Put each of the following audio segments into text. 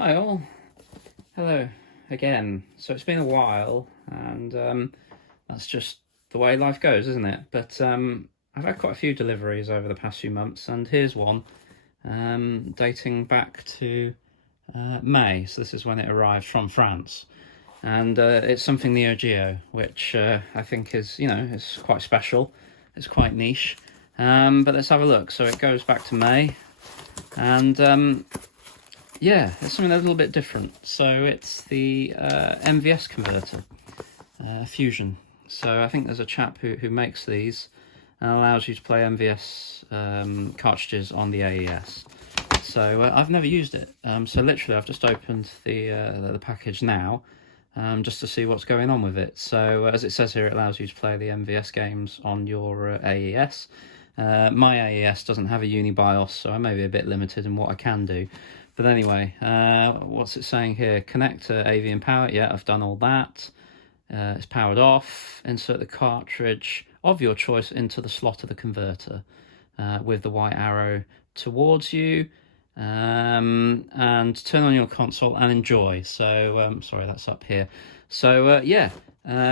Hi all, hello again. So it's been a while, and that's just the way life goes, isn't it? But I've had quite a few deliveries over the past few months, and here's one dating back to May. So this is when it arrived from France, and it's something Neo Geo, which I think is, it's quite special. It's quite niche. But let's have a look. So it goes back to May, and yeah, it's something a little bit different. So it's the MVS converter, Fusion. So I think there's a chap who makes these and allows you to play MVS cartridges on the AES. So I've never used it. So literally I've just opened the package now just to see what's going on with it. So as it says here, it allows you to play the MVS games on your AES. My AES doesn't have a uni BIOS, so I may be a bit limited in what I can do. But anyway, what's it saying here? Connect to AV and power. Yeah, I've done all that. It's powered off. Insert the cartridge of your choice into the slot of the converter with the white arrow towards you. And turn on your console and enjoy. So, sorry, that's up here. So, yeah,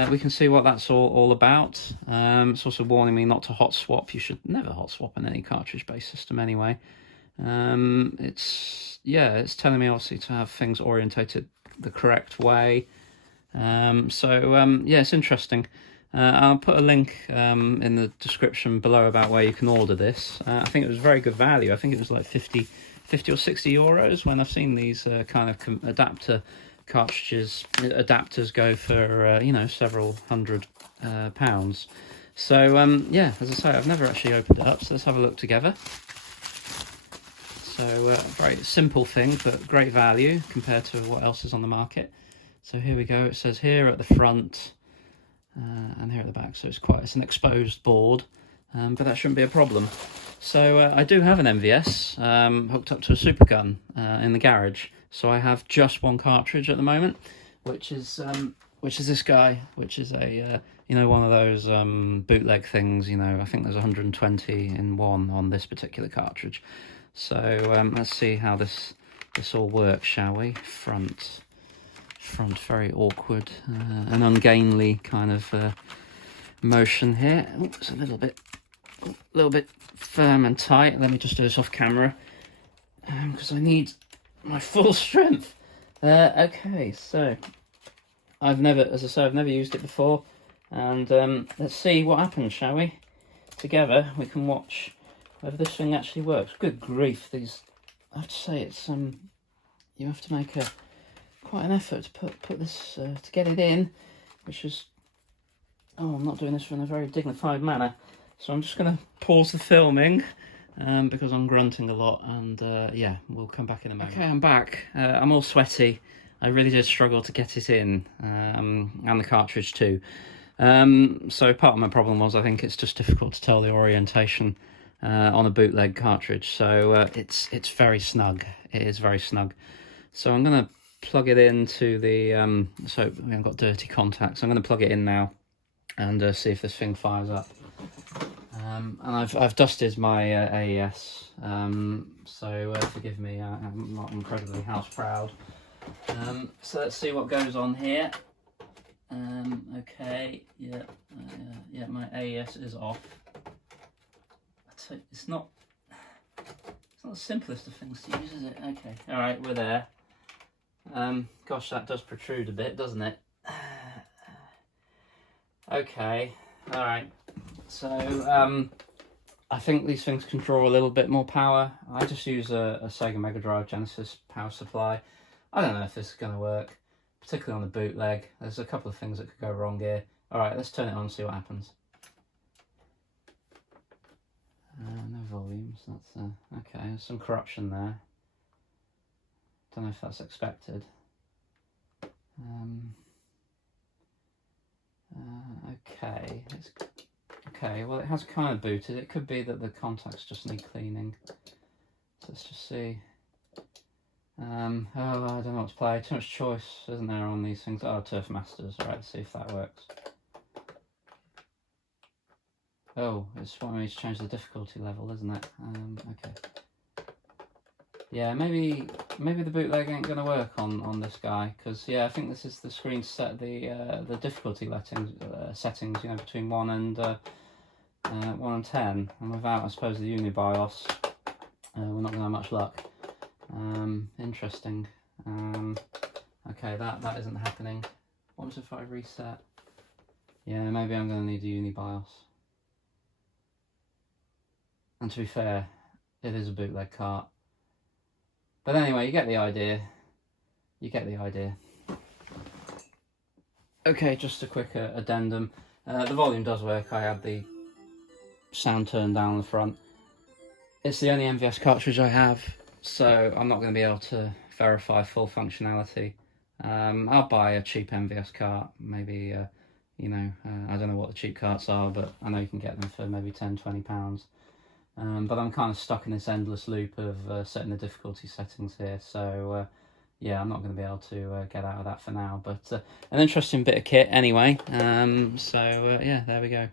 we can see what that's all about. It's also warning me not to hot swap. You should never hot swap in any cartridge-based system anyway. It's telling me obviously to have things orientated the correct way. Yeah, it's interesting. I'll put a link in the description below about where you can order this. I think it was very good value. I think it was like 50 or 60 euros when I've seen these kind of adapter cartridges. Adapters go for, several hundred pounds. So, yeah, as I say, I've never actually opened it up, so let's have a look together. So very simple thing, but great value compared to what else is on the market. So here we go. It says here at the front and here at the back. So it's an exposed board, but that shouldn't be a problem. So I do have an MVS hooked up to a supergun in the garage. So I have just one cartridge at the moment, which is this guy, which is a one of those bootleg things. I think there's 120 in one on this particular cartridge. So let's see how this all works, shall we? Front, very awkward and ungainly kind of motion here. Oh, it's a little bit firm and tight. Let me just do this off camera because I need my full strength. Okay, so I've never used it before, and let's see what happens, shall we? Together we can watch whether this thing actually works. Good grief, these, I have to say, it's you have to make quite an effort to put this to get it in, which is, I'm not doing this in a very dignified manner, so I'm just going to pause the filming because I'm grunting a lot, and yeah, we'll come back in a moment. Okay, I'm back. I'm all sweaty. I really did struggle to get it in, and the cartridge too. So part of my problem was I think it's just difficult to tell the orientation on a bootleg cartridge. So it's very snug. It is very snug. So I'm going to plug it into the so we haven't got dirty contacts. I'm going to plug it in now and see if this thing fires up. And I've dusted my AES, so forgive me, I'm not incredibly house proud. So let's see what goes on here. Okay, yeah, my AES is off. It's not the simplest of things to use, is it? Okay, all right, we're there. Gosh, that does protrude a bit, doesn't it? Okay, all right. So I think these things can draw a little bit more power. I just use a Sega Mega Drive Genesis power supply. I don't know if this is going to work, particularly on the bootleg. There's a couple of things that could go wrong here. All right, let's turn it on and see what happens. No volumes, that's okay, there's some corruption there. Don't know if that's expected. Okay, well, it has kind of booted. It could be that the contacts just need cleaning. So let's just see. I don't know what to play. Too much choice, isn't there, on these things? Oh, Turf Masters. All right, let's see if that works. Oh, it's wanting me to change the difficulty level, isn't it? Okay. Yeah, maybe maybe the bootleg ain't going to work on this guy, because yeah, I think this is the screen to set the difficulty settings, you know, between 1 and 10, and without, I suppose, the UniBIOS, we're not going to have much luck. Interesting. Okay, that isn't happening. What was if I reset? Yeah, maybe I'm going to need a UniBIOS. And to be fair, it is a bootleg cart. But anyway, you get the idea. You get the idea. Okay, just a quick addendum. The volume does work. I had the sound turned down the front. It's the only MVS cartridge I have, so I'm not going to be able to verify full functionality. I'll buy a cheap MVS cart, maybe, you know, I don't know what the cheap carts are, but I know you can get them for maybe £10–20. But I'm kind of stuck in this endless loop of setting the difficulty settings here, so yeah, I'm not going to be able to get out of that for now. But an interesting bit of kit anyway, so yeah, there we go.